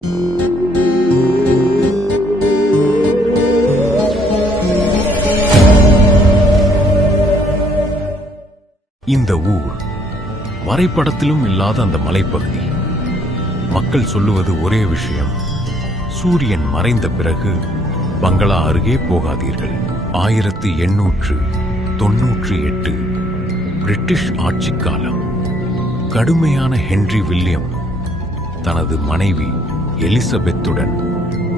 இந்த ஊர் வரைபடத்திலும் இல்லாத அந்த மலைப்பகுதி. மக்கள் சொல்லுவது ஒரே விஷயம், சூரியன் மறைந்த பிறகு பங்களா அருகே போகாதீர்கள். 1898 பிரிட்டிஷ் ஆட்சி காலம். கடுமையான ஹென்றி வில்லியம் தனது மனைவி எலிசபெத்துடன்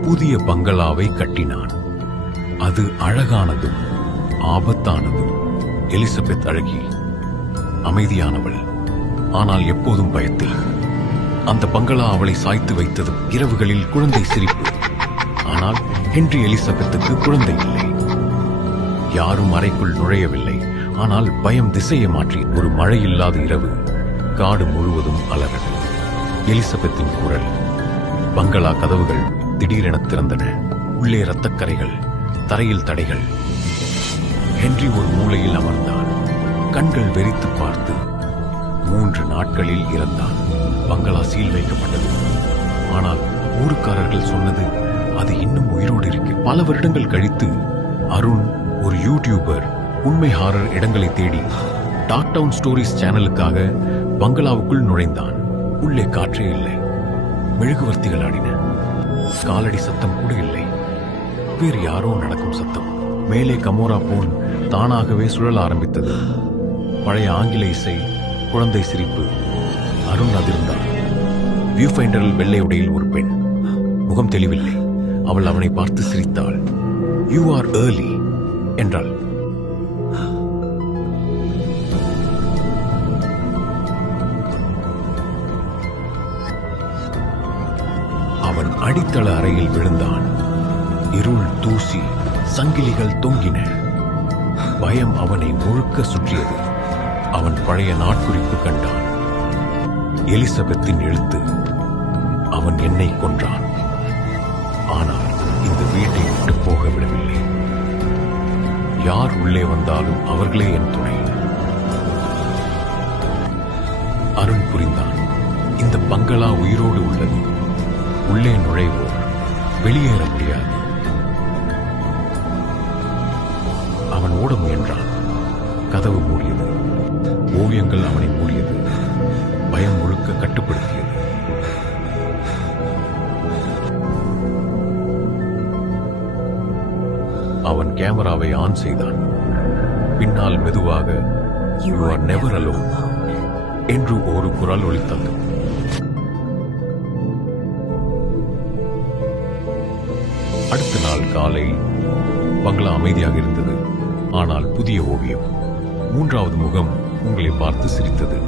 புதிய பங்களாவை கட்டினான். அது அழகானதும் ஆபத்தானதும். எலிசபெத் அழகி, அமைதியானவள், ஆனால் எப்போதும் பயத்தில். அந்த பங்களா அவளை சாய்த்து வைத்தது. இரவுகளில் குழந்தை சிரிப்பு. ஆனால் ஹென்றி எலிசபெத்துக்கு குழந்தை இல்லை. யாரும் அறைக்குள் நுழையவில்லை. ஆனால் பயம் திசையை மாற்றி. ஒரு மழை இல்லாத இரவு, காடு முழுவதும் அலறல். எலிசபெத்தின் குரல். பங்களா கதவுகள் திடீரென திறந்தன. உள்ளே இரத்தக்கரைகள், தரையில் தடைகள். ஹென்றி ஒரு மூலையில் அமர்ந்தான், கண்கள் வெறித்து பார்த்து. 3 நாட்களில் இறந்தான். பங்களா சீல் வைக்கப்பட்டது. ஆனால் ஊருக்காரர்கள் சொன்னது அது இன்னும் உயிரோடு இருக்கு. பல வருடங்கள் கழித்து அருண், ஒரு யூடியூபர், உண்மை ஹாரர் இடங்களை தேடி டாக் டவுன் ஸ்டோரிஸ் சேனலுக்காக பங்களாவுக்குள் நுழைந்தான். உள்ளே காற்றே இல்லை. மெழுகுவர்த்திகள் ஆடின. காலடி சத்தம் கூட இல்லை. வேறு யாரோ நடக்கும் சத்தம். மேலே கமோரா போன் தானாகவே சுழல ஆரம்பித்தது. பழைய ஆங்கில இசை, குழந்தை சிரிப்பு. அருண் அதிர்ந்தான். வியூ ஃபைண்டரில் வெள்ளை உடையில் ஒரு பெண். முகம் தெளிவில்லை. அவள் அவனை பார்த்து சிரித்தாள். யூ ஆர் ஏர்லி என்றாள். அவன் அடித்தள அறையில் விழுந்தான். இருள், தூசி, சங்கிலிகள் தொங்கின. பயம் அவனை முழுக்க சுற்றியது. அவன் பழைய நாட்குறிப்பு கண்டான். எலிசபெத்தின் எழுத்து. அவன் என்னை கொன்றான். ஆனால் இந்த வீட்டை விட்டு போக விடவில்லை. யார் உள்ளே வந்தாலும் அவர்களே என் துணை. அருண் புரிந்தான். இந்த பங்களா உயிரோடு உள்ளது. உள்ளே நுழைவோர் வெளியேற முடியாது. அவன் ஓட முயன்றான். கதவு மூடியது. ஓவியங்கள் அவனை மூடியது. பயம் முழுக்க கட்டுப்படுத்தியது. அவன் கேமராவை ஆன் செய்தான். பின்னால் மெதுவாக, "You are never alone" என்று ஒரு குரல் ஒலித்தது. அடுத்த நாள் காலை பங்களா அமைதியாக இருந்தது. ஆனால் புதிய ஓவியம். 3வது முகம் உங்களை பார்த்து சிரித்தது.